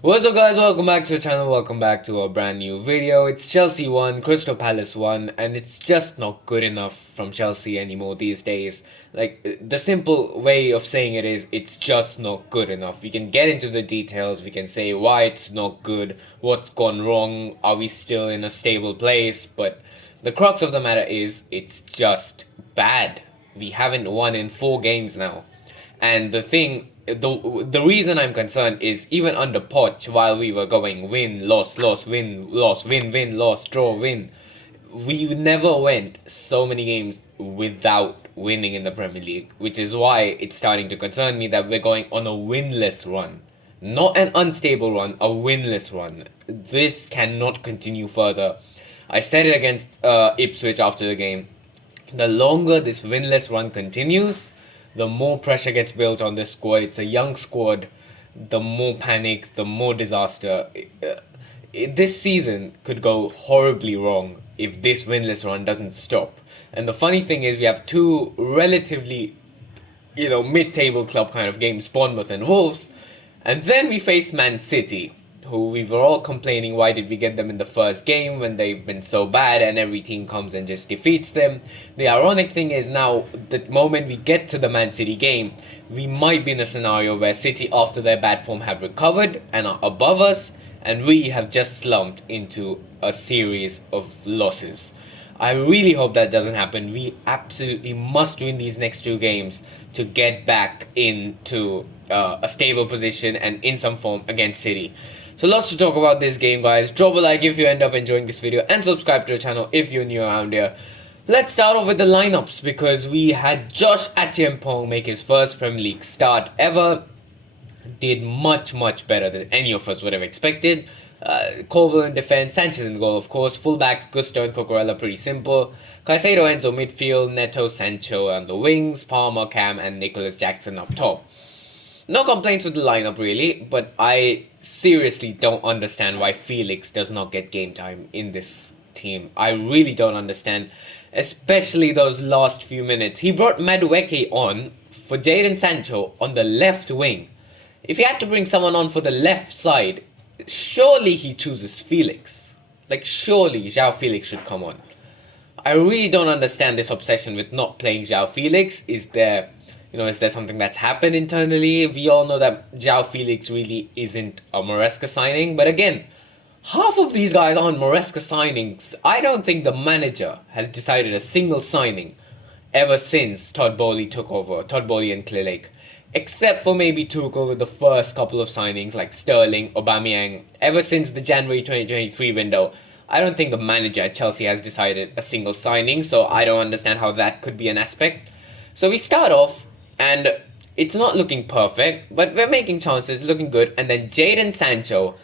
What's up guys, welcome back to the channel, welcome back to a brand new video. It's Chelsea 1, Crystal Palace 1, and it's just not good enough from Chelsea anymore these days. Like, the simple way of saying it is, it's just not good enough. We can get into the details, we can say why it's not good, what's gone wrong, are we still in a stable place, but the crux of the matter is, it's just bad. We haven't won in 4 games now. And the reason I'm concerned is even under Poch, while we were going win, loss, loss, win, loss, win, win, loss, draw, win, we never went so many games without winning in the Premier League, which is why it's starting to concern me that we're going on a winless run. Not an unstable run, a winless run. This cannot continue further. I said it against Ipswich after the game. The longer this winless run continues, the more pressure gets built on this squad. It's a young squad. The more panic, the more disaster. This season could go horribly wrong if this winless run doesn't stop. And the funny thing is, we have two relatively, mid-table club kind of games, Bournemouth and Wolves, and then we face Man City, who we were all complaining why did we get them in the first game when they've been so bad and every team comes and just defeats them. The ironic thing is now, the moment we get to the Man City game, we might be in a scenario where City after their bad form have recovered and are above us, and we have just slumped into a series of losses. I really hope that doesn't happen. We absolutely must win these next 2 games to get back into a stable position and in some form against City. So lots to talk about this game, guys. Drop a like if you end up enjoying this video and subscribe to the channel if you're new around here. Let's start off with the lineups because we had Josh Achiampong make his first Premier League start ever. Did much better than any of us would have expected. Colville in defense, Sanchez in goal, of course. Fullbacks, Gusto and Cucurella, pretty simple. Caicedo, Enzo midfield, Neto, Sancho on the wings, Palmer, Cam and Nicholas Jackson up top. No complaints with the lineup really, but I seriously don't understand why Felix does not get game time in this team. I really don't understand, especially those last few minutes. He brought Madueke on for Jadon Sancho on the left wing. If he had to bring someone on for the left side, surely he chooses Felix. Like, surely João Felix should come on. I really don't understand this obsession with not playing João Felix. Is there something that's happened internally? We all know that João Felix really isn't a Maresca signing, but again, half of these guys aren't Maresca signings. I don't think the manager has decided a single signing ever since Todd Bowley took over, Todd Bowley and Clear Lake. Except for maybe Tuchel with the first couple of signings like Sterling, Aubameyang. Ever since the January 2023 window, I don't think the manager at Chelsea has decided a single signing, so I don't understand how that could be an aspect. So we start off, and it's not looking perfect, but we're making chances, looking good. And then Jadon Sancho,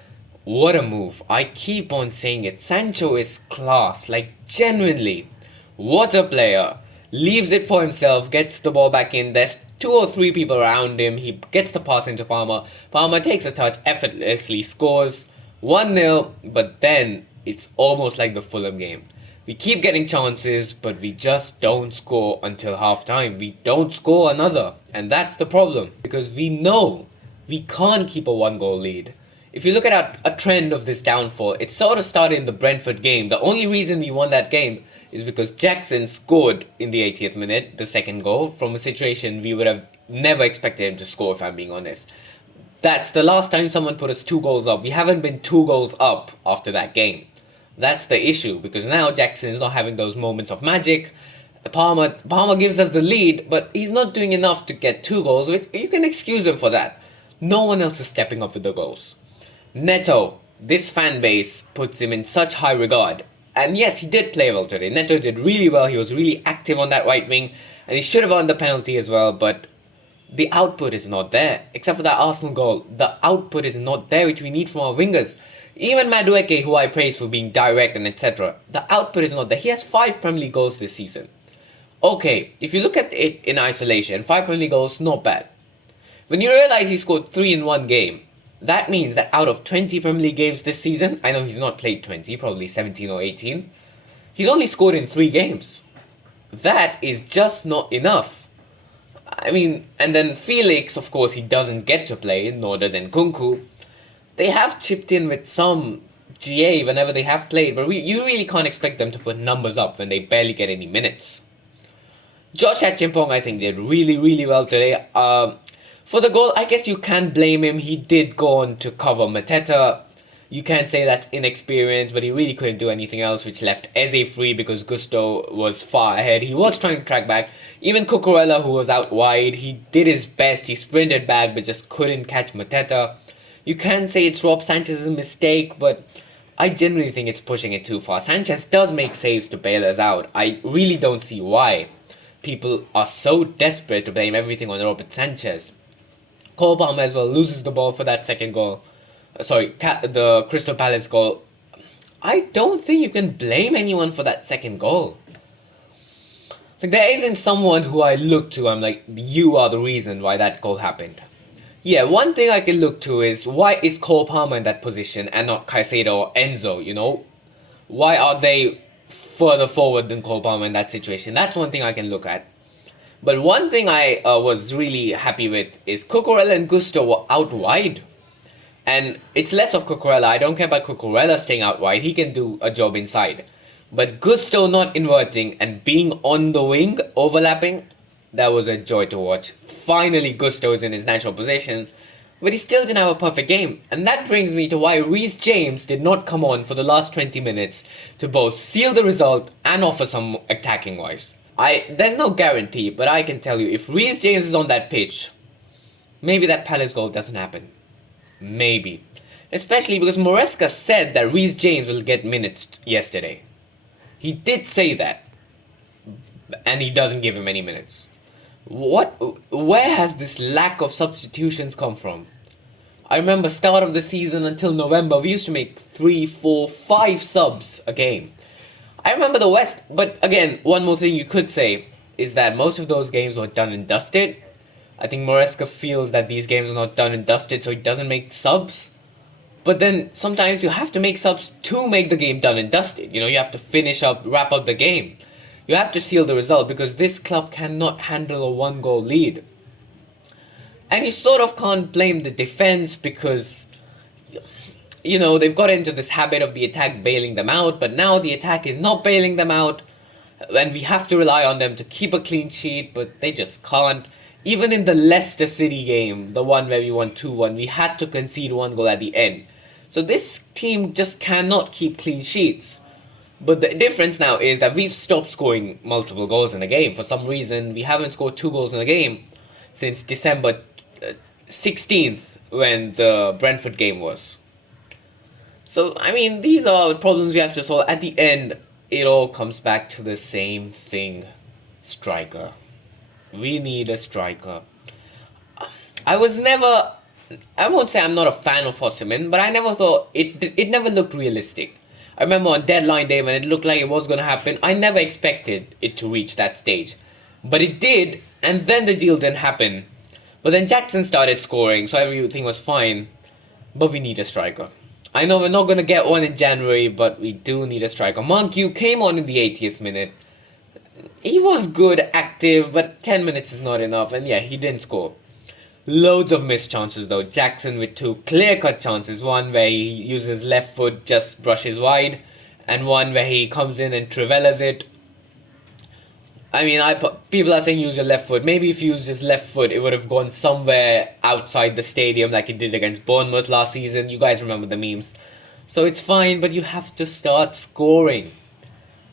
what a move. I keep on saying it. Sancho is class, like genuinely. What a player. Leaves it for himself, gets the ball back in. There's 2 or 3 people around him. He gets the pass into Palmer. Palmer takes a touch, effortlessly scores 1-0, but then it's almost like the Fulham game. We keep getting chances, but we just don't score until half-time. We don't score another, and that's the problem. Because we know we can't keep a 1-goal lead. If you look at a trend of this downfall, it sort of started in the Brentford game. The only reason we won that game is because Jackson scored in the 80th minute, the second goal, from a situation we would have never expected him to score, if I'm being honest. That's the last time someone put us 2 goals up. We haven't been 2 goals up after that game. That's the issue, because now Jackson is not having those moments of magic. Palmer gives us the lead, but he's not doing enough to get 2 goals, which you can excuse him for that. No one else is stepping up with the goals. Neto, this fan base puts him in such high regard. And yes, he did play well today. Neto did really well. He was really active on that right wing, and he should have earned the penalty as well, but the output is not there. Except for that Arsenal goal, the output is not there, which we need from our wingers. Even Madueke, who I praise for being direct and etc., the output is not there. He has 5 Premier League goals this season. Okay, if you look at it in isolation, 5 Premier League goals, not bad. When you realize he scored 3 in 1 game, that means that out of 20 Premier League games this season, I know he's not played 20, probably 17 or 18, he's only scored in 3 games. That is just not enough. I mean, and then Felix, of course, he doesn't get to play, nor does Nkunku. they have chipped in with some GA whenever they have played, but you really can't expect them to put numbers up when they barely get any minutes. Josh Achimpong, I think, did really, really well today. For the goal, I guess you can't blame him. He did go on to cover Mateta. You can't say that's inexperience, but he really couldn't do anything else, which left Eze free because Gusto was far ahead. He was trying to track back. Even Cucurella, who was out wide, he did his best. He sprinted back, but just couldn't catch Mateta. You can say it's Rob Sanchez's mistake, but I genuinely think it's pushing it too far. Sanchez does make saves to bail us out. I really don't see why people are so desperate to blame everything on Robert Sanchez. Cole Palmer as well loses the ball for that second goal. The Crystal Palace goal. I don't think you can blame anyone for that second goal. Like, there isn't someone who I look to, I'm like, you are the reason why that goal happened. Yeah, one thing I can look to is, why is Cole Palmer in that position and not Caicedo or Enzo, you know? Why are they further forward than Cole Palmer in that situation? That's one thing I can look at. But one thing I was really happy with is Cucurella and Gusto were out wide. And it's less of Cucurella. I don't care about Cucurella staying out wide. He can do a job inside. But Gusto not inverting and being on the wing, overlapping, that was a joy to watch. Finally, Gusto is in his natural position. But he still didn't have a perfect game. And that brings me to why Reece James did not come on for the last 20 minutes to both seal the result and offer some attacking wise. There's no guarantee, but I can tell you, if Reece James is on that pitch, maybe that Palace goal doesn't happen. Maybe. Especially because Maresca said that Reece James will get minutes yesterday. He did say that. And he doesn't give him any minutes. Where has this lack of substitutions come from? I remember start of the season until November, we used to make 3, 4, 5 subs a game. I remember the West, but again, one more thing you could say is that most of those games were done and dusted. I think Maresca feels that these games are not done and dusted, so he doesn't make subs. But then sometimes you have to make subs to make the game done and dusted. You know, you have to wrap up the game. You have to seal the result because this club cannot handle a 1-goal lead. And you sort of can't blame the defense because, you know, they've got into this habit of the attack bailing them out, but now the attack is not bailing them out, and we have to rely on them to keep a clean sheet, but they just can't. Even in the Leicester City game, the one where we won 2-1, we had to concede 1 goal at the end. So this team just cannot keep clean sheets. But the difference now is that we've stopped scoring multiple goals in a game. For some reason, we haven't scored 2 goals in a game since December 16th, when the Brentford game was. So, I mean, these are the problems we have to solve. At the end, it all comes back to the same thing. Striker. We need a striker. I won't say I'm not a fan of Osimhen, but I never thought, it never looked realistic. I remember on deadline day when it looked like it was going to happen, I never expected it to reach that stage. But it did, and then the deal didn't happen. But then Jackson started scoring, so everything was fine. But we need a striker. I know we're not going to get one in January, but we do need a striker. Monk came on in the 80th minute. He was good, active, but 10 minutes is not enough. And yeah, he didn't score. Loads of missed chances though. Jackson with 2 clear-cut chances. One where he uses left foot, just brushes wide. And one where he comes in and Trivelas it. I mean, people are saying use your left foot. Maybe if you used his left foot, it would have gone somewhere outside the stadium like it did against Bournemouth last season. You guys remember the memes. So it's fine, but you have to start scoring.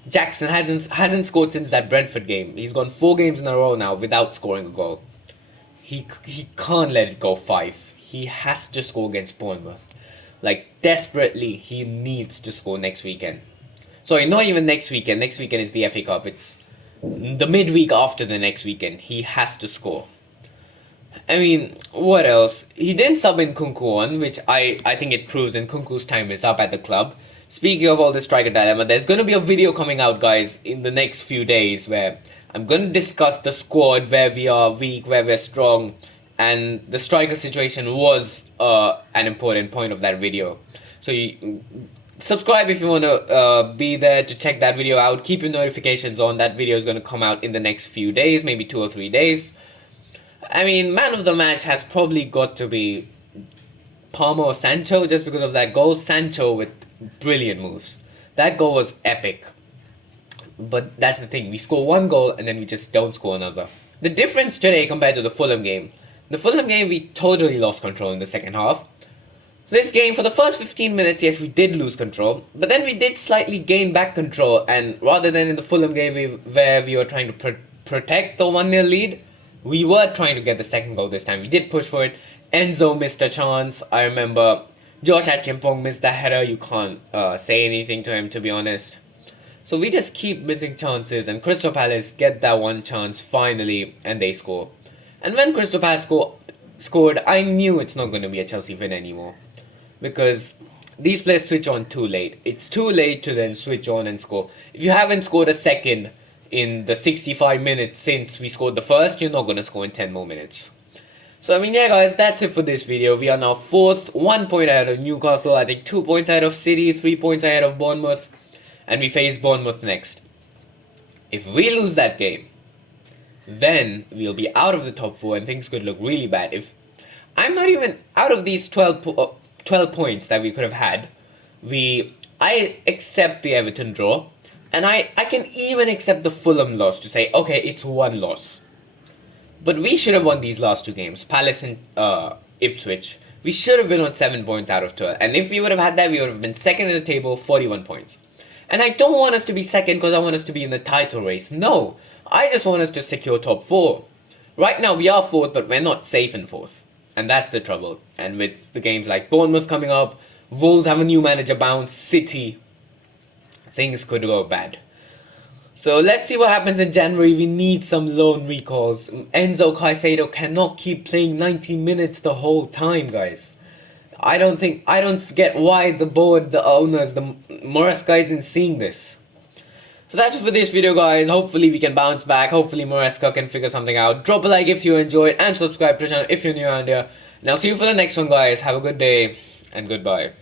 Jackson hasn't scored since that Brentford game. He's gone 4 games in a row now without scoring a goal. He can't let it go 5. He has to score against Bournemouth. Like, desperately, he needs to score next weekend. Sorry, not even next weekend. Next weekend is the FA Cup. It's the midweek after the next weekend. He has to score. I mean, what else? He didn't sub in Kunku on, which I think it proves in Kunku's time is up at the club. Speaking of all the striker dilemma, there's going to be a video coming out, guys, in the next few days where I'm going to discuss the squad, where we are weak, where we're strong, and the striker situation was an important point of that video. So subscribe if you want to be there to check that video out. Keep your notifications on. That video is going to come out in the next few days, maybe 2 or 3 days. I mean, man of the match has probably got to be Palmer or Sancho just because of that goal. Sancho with brilliant moves. That goal was epic. But that's the thing. We score one goal and then we just don't score another. The difference today compared to the Fulham game. The Fulham game, we totally lost control in the second half. This game, for the first 15 minutes, yes, we did lose control. But then we did slightly gain back control. And rather than in the Fulham game where we were trying to protect the 1-0 lead, we were trying to get the second goal this time. We did push for it. Enzo missed a chance. I remember Josh Achimpong missed that header. You can't say anything to him, to be honest. So we just keep missing chances, and Crystal Palace get that one chance finally, and they score. And when Crystal Palace scored, I knew it's not going to be a Chelsea win anymore. Because these players switch on too late. It's too late to then switch on and score. If you haven't scored a second in the 65 minutes since we scored the first, you're not going to score in 10 more minutes. So, I mean, yeah, guys, that's it for this video. We are now 4th, 1 point ahead of Newcastle. I think 2 points ahead of City, 3 points ahead of Bournemouth. And we face Bournemouth next. If we lose that game, then we'll be out of the top 4 and things could look really bad. If I'm not even out of these 12 points that we could have had, I accept the Everton draw, and I can even accept the Fulham loss to say, okay, it's 1 loss. But we should have won these last 2 games, Palace and Ipswich. We should have been on 7 points out of 12. And if we would have had that, we would have been second in the table, 41 points. And I don't want us to be second because I want us to be in the title race. No, I just want us to secure top 4. Right now we are 4th, but we're not safe in 4th. And that's the trouble. And with the games like Bournemouth coming up, Wolves have a new manager bounce, City, things could go bad. So let's see what happens in January. We need some loan recalls. Enzo Caicedo cannot keep playing 90 minutes the whole time, guys. I don't get why the board, the owners, the Maresca isn't seeing this. So that's it for this video, guys. Hopefully we can bounce back. Hopefully Maresca can figure something out. Drop a like if you enjoyed and subscribe to the channel if you're new around here. And I'll see you for the next one, guys. Have a good day and goodbye.